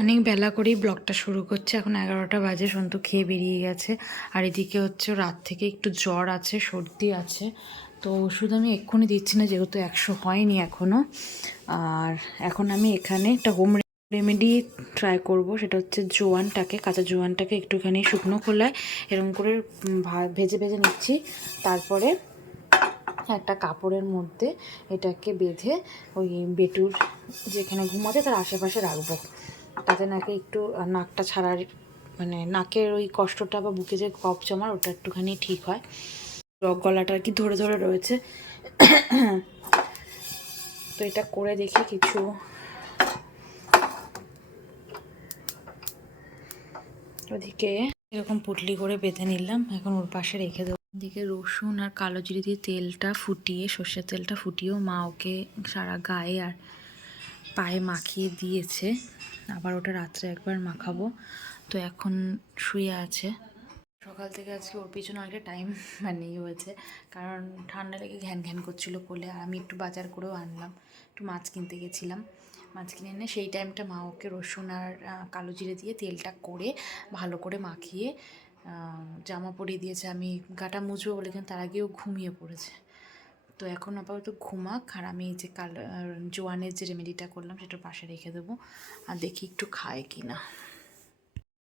অনেক বেলা করেই ব্লগটা শুরু করছে। এখন 11টা বাজে, সন্তু খেয়ে বেরিয়ে গেছে। আর এদিকে হচ্ছে রাত থেকে একটু জ্বর আছে, সর্দি আছে, তো ওষুধ আমি এক্ষুনি দিচ্ছি না যেহেতু 100 হয়নি এখনও। আর এখন আমি এখানে একটা হোম রেমেডি ট্রাই করব, সেটা হচ্ছে জোয়ানটাকে, কাঁচা জোয়ানটাকে একটুখানি শুকনো খোলায় এরকম করে ভেজে ভেজে নিচ্ছি। তারপরে একটা কাপড়ের মধ্যে এটাকে বেঁধে ওই বেটুর যেখানে ঘুমাচ্ছে তার আশেপাশে রাখবো, তাতে নাকি একটু নাকটা ছাড়ার মানে নাকের ওই কষ্টটা বা বুকে যে কফ জমার ওটা একটুখানি ঠিক হয়। গলাটা আর কি ধরে ধরে রয়েছে, তো এটা করে দেখি কিছু। ওদিকে এরকম পুটলি করে বেঁধে নিলাম, এখন ওর পাশে রেখে দেবো। এদিকে রসুন আর কালো জিরে দিয়ে তেলটা ফুটিয়ে, সর্ষের তেলটা ফুটিয়েও মা ওকে সারা গায়ে আর পায়ে মাখিয়ে দিয়েছে, আবার ওটা রাত্রে একবার মাখাবো। তো এখন শুয়ে আছে। সকাল থেকে আজকে ওর পিছনে অনেকটা টাইম মানে হয়েছে, কারণ ঠান্ডা লেগে ঘ্যান ঘ্যান করছিলো কোলে। আর আমি একটু বাজার করেও আনলাম, একটু মাছ কিনতে গেছিলাম, মাছ কিনে এনে সেই টাইমটা মা ওকে রসুন আর কালো জিরে দিয়ে তেলটা করে ভালো করে মাখিয়ে জামা পরিয়ে দিয়েছে। আমি গাটা মুছবো বলে, কিন্তু তার আগেও ঘুমিয়ে পড়েছে। তো এখন আপাতত ঘুমাক, আর আমি যে জোয়ানের যে রেমেডিটা করলাম সেটা পাশে রেখে দেবো, আর দেখি একটু খায় কি না।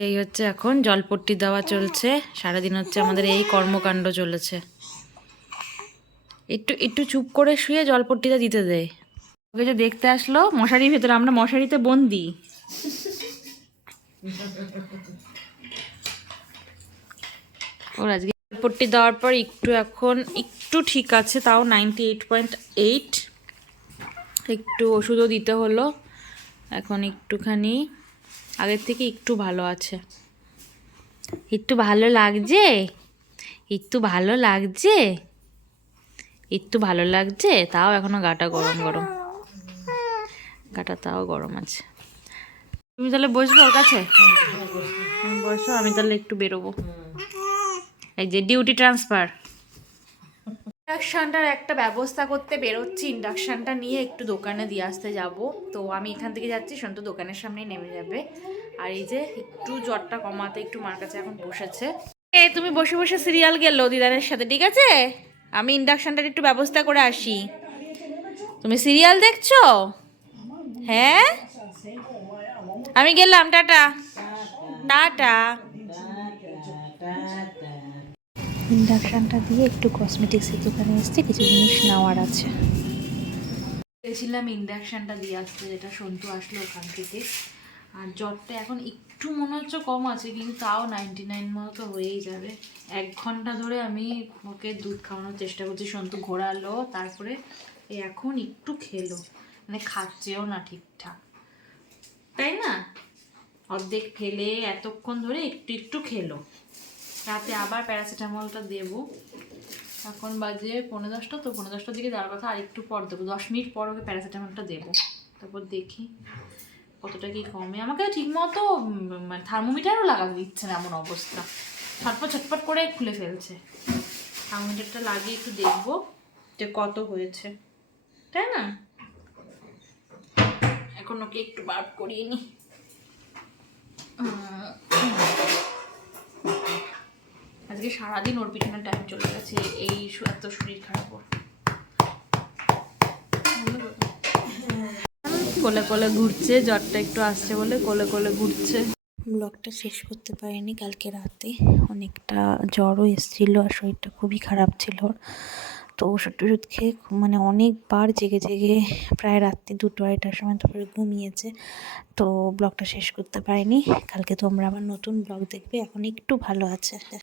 এই হচ্ছে এখন জলপট্টি দেওয়া চলছে, সারাদিন হচ্ছে আমাদের এই কর্মকাণ্ড চলেছে। একটু একটু চুপ করে শুয়ে জলপট্টিটা দিতে দেয়। ওকে যে দেখতে আসলো মশারির ভেতরে, আমরা মশারিতে বন্দি। ওর আজকে জলপট্টি দেওয়ার পর একটু এখন একটু ঠিক আছে, তাও 98.8। একটু ওষুধও দিতে হলো, এখন একটুখানি আগের থেকে একটু ভালো আছে। একটু ভালো লাগছে, একটু ভালো লাগছে, একটু ভালো লাগছে, তাও এখনো গাটা গরম গরম, গাটা তাও গরম আছে। তুমি তাহলে বসবে ওর কাছে? তুমি বসো, আমি তাহলে একটু বেরোবো। এই যে ডিউটি ট্রান্সফার। ইন্ডাকশানটার একটা ব্যবস্থা করতে বেরোচ্ছি, ইন্ডাকশানটা নিয়ে একটু দোকানে দিয়ে আসতে যাব। তো আমি এখান থেকে যাচ্ছি, সন্তু দোকানের সামনেই নেমে যাবে। আর এই যে একটু জ্বরটা কমাতে একটু মার কাছে এখন বসেছে। তুমি বসে বসে সিরিয়াল গেলো দিদারের সাথে, ঠিক আছে? আমি ইন্ডাকশানটার একটু ব্যবস্থা করে আসি। তুমি সিরিয়াল দেখছো? হ্যাঁ, আমি গেলাম, টাটা টাটা। ইন্ডাকশানটা দিয়ে একটু কসমেটিক্সের দোকানে এসছে, কিছু জিনিস নেওয়ার আছে। গেছিলাম ইন্ডাকশানটা দিয়ে আসতে, যেটা সন্তু আসলো ওখান থেকে। আর জ্বরটা এখন একটু মনে হচ্ছে কম আছে, কিন্তু তাও 99 মতো হয়েই যাবে। 1 ঘন্টা ধরে আমি ওকে দুধ খাওয়ানোর চেষ্টা করছি, সন্তু ঘোরালো, তারপরে এখন একটু খেলো, মানে খাচ্ছেও না ঠিকঠাক, তাই না? অর্ধেক ফেলে এতক্ষণ ধরে একটু একটু খেলো। রাতে আবার প্যারাসিটামলটা দেবো। এখন বাজে 10:45, তো 10:45 দিকে দেওয়ার কথা, আর একটু পর দেবো, 10 মিনিট পর ওকে প্যারাসিটামলটা দেবো। তারপর দেখি কতটা কি কমে। আমাকে ঠিক মতো মানে থার্মোমিটারও লাগাতে দিচ্ছে না, এমন অবস্থা, ছটপট ছটপট করে খুলে ফেলছে। থার্মোমিটারটা লাগিয়ে একটু দেখবো যে কত হয়েছে, তাই না? এখন ওকে একটু বার করিয়ে নি। আজকে সারাদিন ওর পিছনে টাইম চলে গেছে, এই এত শরীর খারাপ ওর। কোলে কোলে ঘুরছে, জ্বরটা একটু আসছে বলে কোলে কোলে ঘুরছে। ব্লগটা শেষ করতে পারিনি, কালকে রাতে অনেকটা জ্বরও এসেছিলো আর শরীরটা খুবই খারাপ ছিল। তো ওষুধ টষুধ খেয়ে মানে অনেকবার জেগে জেগে প্রায় রাত্রি 2-2:30টার সময় তারপরে ঘুমিয়েছে। তো ব্লগটা শেষ করতে পারিনি, কালকে তোমরা আবার নতুন ব্লগ দেখবে। এখন একটু ভালো আছে।